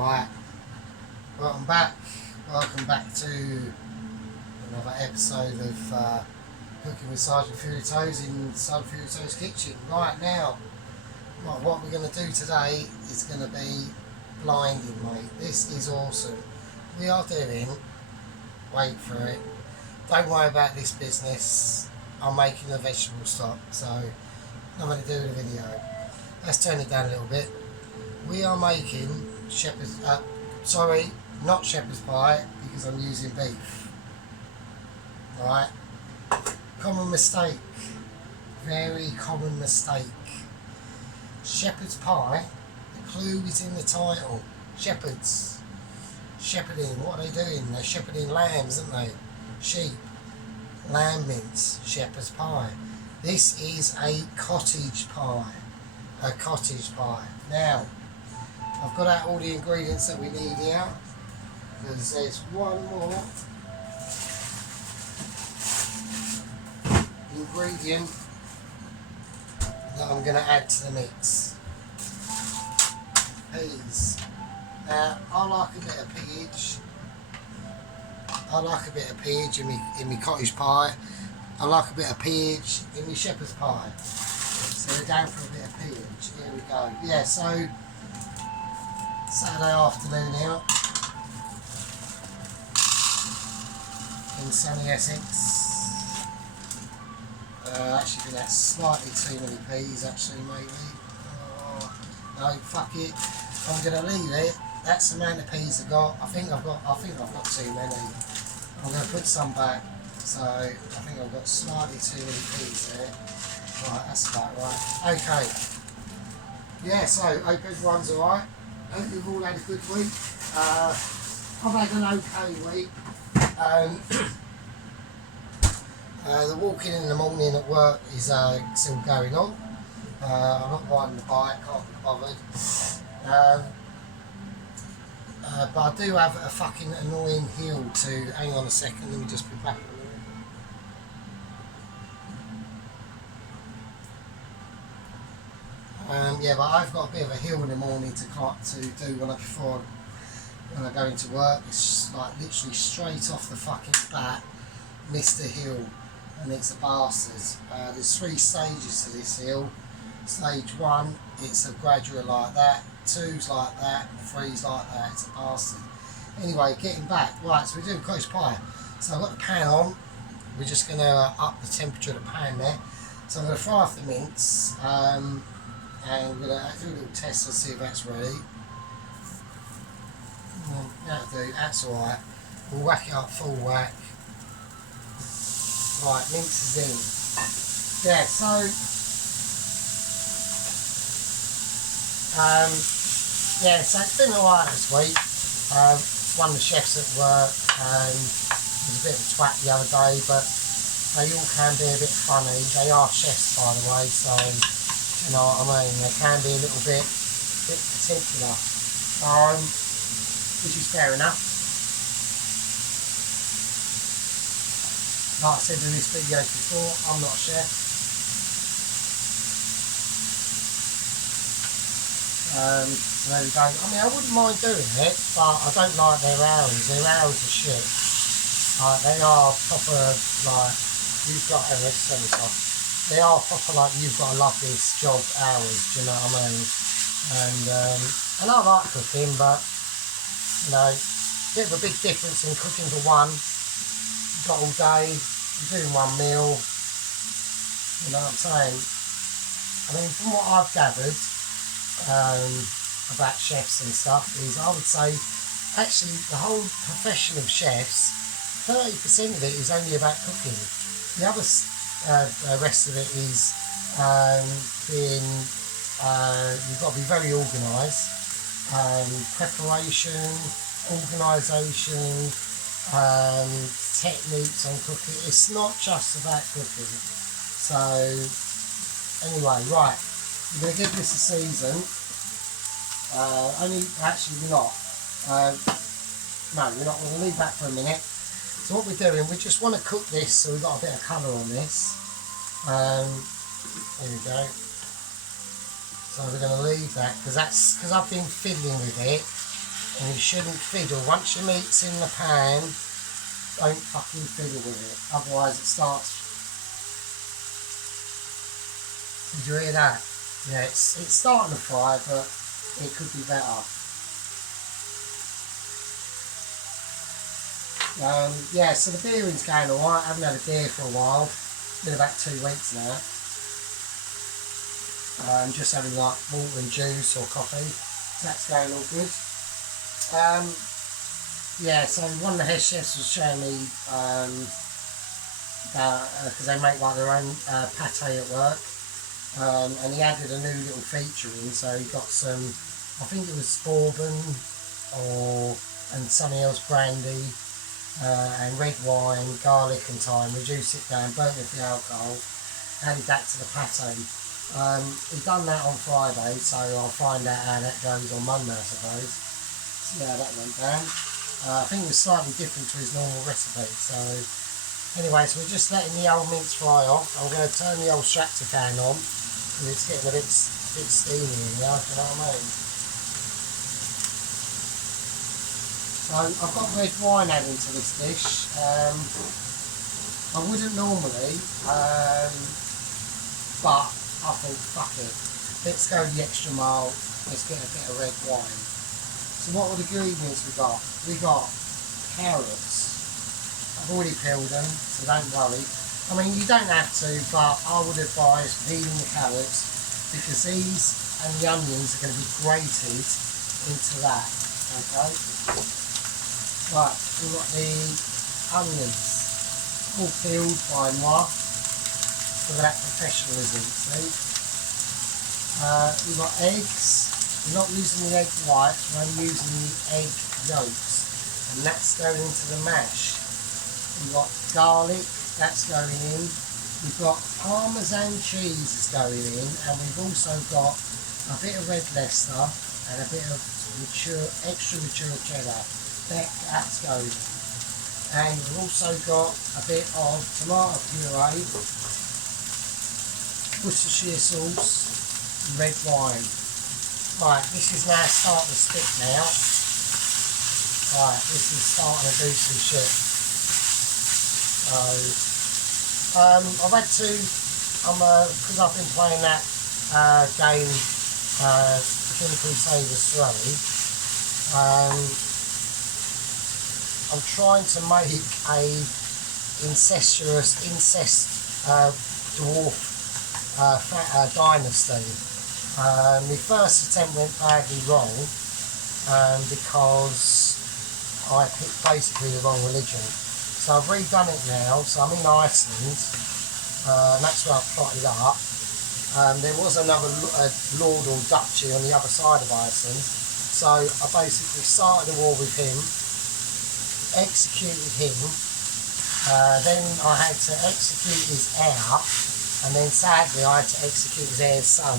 Right, welcome back to another episode of Cooking with Sergeant Furito's in Sergeant Furito's kitchen. Right now, what we're going to do today is going to be blinding, mate. This is awesome. We are doing, wait for it, don't worry about this business, I'm making a vegetable stock, so nothing to do with the video. Let's turn it down a little bit. We are making not shepherd's pie, because I'm using beef. Right? Common mistake. Very common mistake. Shepherd's pie, the clue is in the title. Shepherds. Shepherding, what are they doing? They're shepherding lambs, aren't they? Sheep. Lamb mince, shepherd's pie. This is a cottage pie. A cottage pie. Now, I've got out all the ingredients that we need here, because there's one more ingredient that I'm going to add to the mix. Peas. Now, I like a bit of peas. I like a bit of peas in my cottage pie. I like a bit of peas in my shepherd's pie. So we're down for a bit of peas. Here we go. Yeah, so Saturday afternoon out in sunny Essex. Actually, I think that's slightly too many peas, actually, maybe. Oh, no, fuck it. I'm going to leave it. That's the amount of peas I got. I think I've got too many. I'm going to put some back. So I think I've got slightly too many peas there. Right, that's about right. Okay. Yeah, so hope everyone's alright. Hope you've all had a good week. I've had an okay week. The walking in the morning at work is still going on. I'm not riding the bike, can't be bothered. But I do have a fucking annoying hill to, hang on a second, let me just be back. Yeah, but I've got a bit of a hill in the morning to do before when I go into work. It's like literally straight off the fucking bat, Mr. Hill, and it's a bastard. There's 3 stages to this hill. Stage 1, it's a gradual like that. 2's like that. 3's like that. It's a bastard. Anyway, getting back. Right, so we're doing cottage pie. So I've got the pan on. We're just going to up the temperature of the pan there. So I'm going to fry off the mince. And we're going to do a little test to see if that's ready. That'll do, that's alright. We'll whack it up full whack. Right, mince is in. Yeah, so it's been alright this week. One of the chefs at work was a bit of a twat the other day, but they all can be a bit funny. They are chefs, by the way, so you know what I mean, they can be a little bit particular, which is fair enough. Like I said in this video before, I'm not a chef. So there we go. I mean, I wouldn't mind doing it, but I don't like their hours. Their hours are shit. They are proper, like, you've got they are proper like, you've got to love this job hours, do you know what I mean? And I like cooking, but you know, bit of a big difference in cooking for one. You've got all day, you're doing one meal, you know what I'm saying? I mean, from what I've gathered about chefs and stuff, is I would say actually the whole profession of chefs, 30% of it is only about cooking. The other rest of it is you've got to be very organised, preparation, organisation, techniques on cooking. It's not just about cooking. So anyway, right, we're going to give this a season. Actually we're not. No, we're not. We'll leave that for a minute. So what we're doing, we just want to cook this so we've got a bit of colour on this. There we go. So we're going to leave that because I've been fiddling with it And you shouldn't fiddle. Once your meat's in the pan, don't fucking fiddle with it. Otherwise it starts. Did you hear that? Yeah, it's starting to fry, but it could be better. Yeah, so the beering's going alright. I haven't had a beer for a while. It's been about 2 weeks now. I'm just having like water and juice or coffee. That's going all good. Yeah, so one of the head chefs was showing me because they make like their own pate at work, and he added a new little feature in. So he got some, I think it was bourbon and something else, brandy, and red wine, garlic and thyme. Reduced it down, burnt it with the alcohol, added that to the pate. He's done that on Friday, so I'll find out how that goes on Monday, I suppose. See how that went down. I think it was slightly different to his normal recipe. So anyway, so we're just letting the old mince fry off. I'm going to turn the old Stractor fan on because it's getting a bit steamy now, you know what I mean? So I've got red wine added to this dish. I wouldn't normally, but I thought, fuck it, let's go the extra mile, let's get a bit of red wine. So what are the ingredients we got? We got carrots. I've already peeled them, so don't worry. I mean, you don't have to, but I would advise peeling the carrots because these and the onions are going to be grated into that, okay? Right, we've got the onions, all peeled by moi. Look at that professionalism, see? We've got eggs. We're not using the egg whites, we're only using the egg yolks, and that's going into the mash. We've got garlic, that's going in. We've got Parmesan cheese is going in, and we've also got a bit of red Leicester and a bit of extra mature cheddar. That's going. And we've also got a bit of tomato puree, Worcestershire sauce, and red wine. Right, this is now starting to stick now. Right, this is starting to do some shit. So, I've had to, because I've been playing that game, King Crusaders 3, I'm trying to make a incest dwarf dynasty. My first attempt went badly wrong because I picked basically the wrong religion. So I've redone it now, so I'm in Iceland, and that's where I've plotted up. There was another lord or duchy on the other side of Iceland, so I basically started a war with him, executed him, then I had to execute his heir, and then sadly I had to execute his heir's son.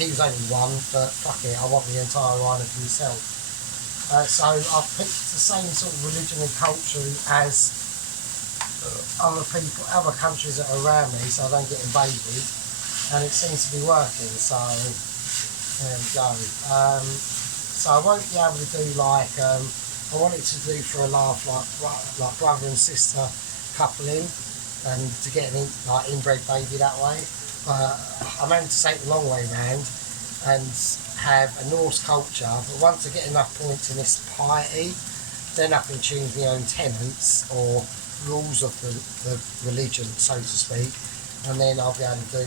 He was only one, but fuck it, I want the entire island for myself. So I've picked the same sort of religion and culture as other people, other countries that are around me, so I don't get invaded, and it seems to be working, so there we go. So I won't be able to do like, I wanted to do for a laugh like brother and sister coupling, and to get an inbred baby that way. I managed to take the long way round and have a Norse culture, but once I get enough points in this piety, then I can choose my own tenets or rules of the religion, so to speak, and then I'll be able to do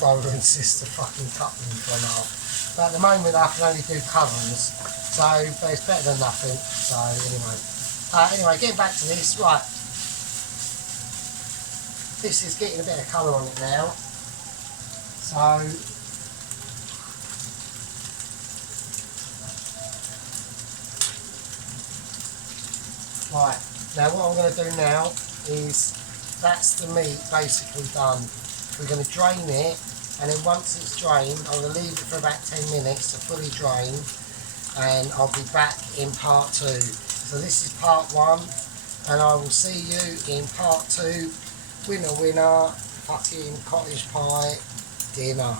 brother and sister fucking coupling for a laugh. But at the moment I can only do cousins, but it's better than nothing. So anyway, getting back to this, right. This is getting a bit of colour on it now. So right, now what I'm going to do now is, that's the meat basically done. We're going to drain it, and then once it's drained, I'm going to leave it for about 10 minutes to fully drain, and I'll be back in part 2. So this is part 1, and I will see you in part 2. Winner, winner, fucking cottage pie dinner.